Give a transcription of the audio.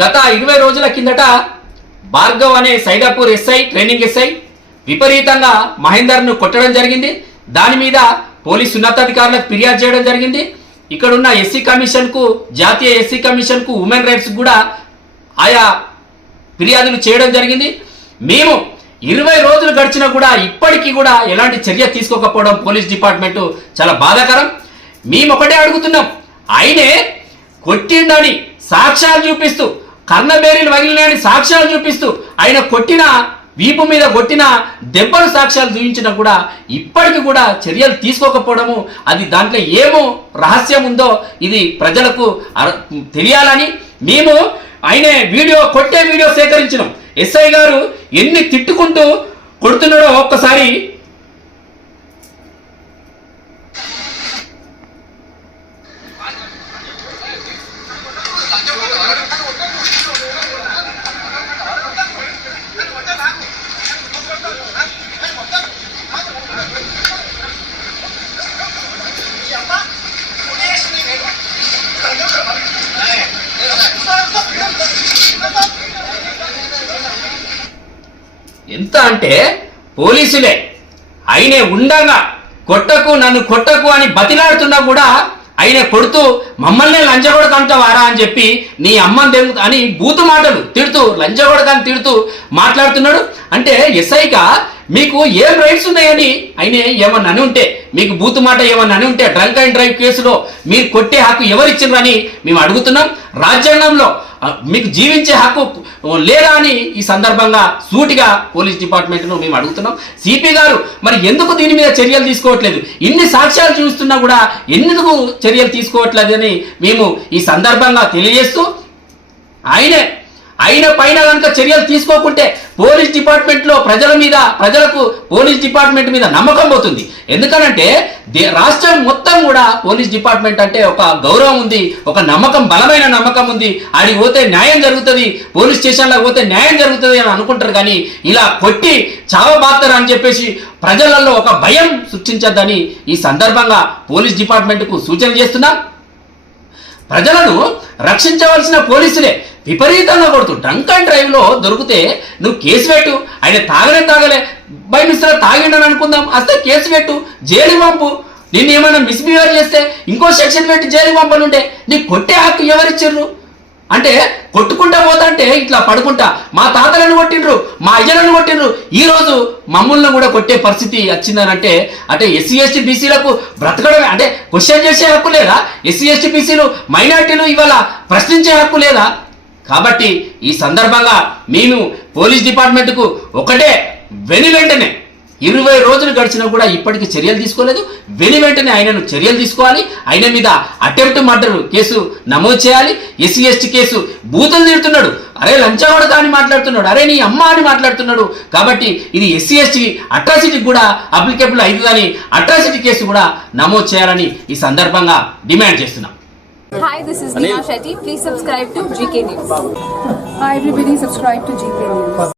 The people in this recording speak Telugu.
గత ఇరవై రోజుల కిందట భార్గవ్ అనే సైదాపూర్ ఎస్ఐ ట్రైనింగ్ ఎస్ఐ విపరీతంగా మహేందర్ను కొట్టడం జరిగింది. దాని మీద పోలీసు ఉన్నతాధికారులకు ఫిర్యాదు చేయడం జరిగింది. ఇక్కడున్న ఎస్సీ కమిషన్కు జాతీయ ఎస్సీ కమిషన్కు ఉమెన్ రైట్స్ కూడా ఆయా ఫిర్యాదులు చేయడం జరిగింది. మేము ఇరవై రోజులు గడిచినా కూడా ఇప్పటికీ కూడా ఎలాంటి చర్య తీసుకోకపోవడం పోలీస్ డిపార్ట్మెంట్ చాలా బాధాకరం. మేము ఒకటే అడుగుతున్నాం. ఆయనే కొట్టిండని సాక్ష్యాలు చూపిస్తూ కర్ణబేరీలు వగిలినని సాక్ష్యాలు చూపిస్తూ ఆయన కొట్టిన వీపు మీద కొట్టిన దెబ్బలు సాక్ష్యాలు చూపించినా కూడా ఇప్పటికి కూడా చర్యలు తీసుకోకపోవడము అది దాంట్లో ఏమో రహస్యం ఉందో ఇది ప్రజలకు అర- తెలియాలని మేము ఆయన వీడియో కొట్టే వీడియో సేకరించినాం. ఎస్ఐ గారు ఎన్ని తిట్టుకుంటూ కొడుతున్నాడో ఒక్కసారి ఎంత అంటే పోలీసులే. ఆయనే ఉండగా కొట్టకు నన్ను కొట్టకు అని బతిలాడుతున్నా కూడా ఆయన కొడుతూ మమ్మల్ని లంచగొడకంటావారా అని చెప్పి నీ అమ్మని తెలు అని బూతు మాటలు తిడుతూ లంచగొడకని తిడుతూ మాట్లాడుతున్నాడు. అంటే ఎస్ఐగా మీకు ఏం రైట్స్ ఉన్నాయని? ఆయన ఏమన్నా అని ఉంటే మీకు బూతు మాట ఏమన్నా అని ఉంటే డ్రంక్ అండ్ డ్రైవ్ కేసులో మీరు కొట్టే హక్కు ఎవరిచ్చిండ్రని మేము అడుగుతున్నాం. రాజ్యాంగంలో మీకు జీవించే హక్కు లేదా అని ఈ సందర్భంగా సూటిగా పోలీస్ డిపార్ట్మెంట్ను మేము అడుగుతున్నాం. సిపి గారు మరి ఎందుకు దీని మీద చర్యలు తీసుకోవట్లేదు? ఇన్ని సాక్ష్యాలు చూస్తున్నా కూడా ఎందుకు చర్యలు తీసుకోవట్లేదని మేము ఈ సందర్భంగా తెలియజేస్తూ ఆయనే అయిన పైన కనుక చర్యలు తీసుకోకుంటే పోలీస్ డిపార్ట్మెంట్లో ప్రజల మీద ప్రజలకు పోలీస్ డిపార్ట్మెంట్ మీద నమ్మకం పోతుంది. ఎందుకనంటే దే రాష్ట్రం మొత్తం కూడా పోలీస్ డిపార్ట్మెంట్ అంటే ఒక గౌరవం ఉంది ఒక నమ్మకం బలమైన నమ్మకం ఉంది. ఆడికి పోతే న్యాయం జరుగుతుంది పోలీస్ స్టేషన్లో పోతే న్యాయం జరుగుతుంది అని అనుకుంటారు కానీ ఇలా కొట్టి చావబాతారు అని చెప్పేసి ప్రజలలో ఒక భయం సృష్టించద్దని ఈ సందర్భంగా పోలీస్ డిపార్ట్మెంట్కు సూచన చేస్తున్నా. ప్రజలను రక్షించవలసిన పోలీసులే. విపరీతంగా కొడుతూ. డ్రంక్ అండ్ డ్రైవ్లో దొరికితే నువ్వు కేసు పెట్టు. ఆయన తాగలే. తాగలే బై మిస్టర్ తాగిండని అనుకుందాం. అస్తే కేసు పెట్టు. జైలు పంపు. నిన్ను ఏమైనా మిస్బిహేవ్ చేస్తే ఇంకో సెక్షన్ పెట్టి జైలు పంపనుంటే నీ కొట్టే హక్కు ఎవరిచ్చిర్రు? అంటే కొట్టుకుంటా పోతాంటే ఇట్లా పడుకుంటా. మా తాతలను కొట్టిండ్రు. మా అయ్యలను కొట్టిండ్రు. ఈ రోజు మమ్మల్ని కూడా కొట్టే పరిస్థితి వచ్చిందనంటే అంటే ఎస్సీ ఎస్టీ బీసీలకు బ్రతకడమే. అంటే క్వశ్చన్ చేసే హక్కు లేదా? ఎస్సీ ఎస్టీ బీసీలు మైనార్టీలు ఇవాళ ప్రశ్నించే హక్కు లేదా? కాబట్టి ఈ సందర్భంగా మేము పోలీస్ డిపార్ట్మెంట్కు ఒకటే వెను వెంటనే ఇరవై రోజులు గడిచినా కూడా ఇప్పటికీ చర్యలు తీసుకోలేదు. వెను వెంటనే ఆయనను చర్యలు తీసుకోవాలి. ఆయన మీద అటెంప్ట్ మర్డర్ కేసు నమోదు చేయాలి. ఎస్సీ ఎస్టీ కేసు బూతులు తిడుతున్నాడు. అరే లంచగొడక అని మాట్లాడుతున్నాడు. అరే నీ అమ్మ అని మాట్లాడుతున్నాడు. కాబట్టి ఇది ఎస్సీ ఎస్టీ అట్రాసిటీకి కూడా అప్లికేబుల్ అవుతుందని అట్రాసిటీ కేసు కూడా నమోదు చేయాలని ఈ సందర్భంగా డిమాండ్ చేస్తున్నాం. Hi, this is Neha Shetty. Please subscribe to GK News. Hi everybody, subscribe to GK News.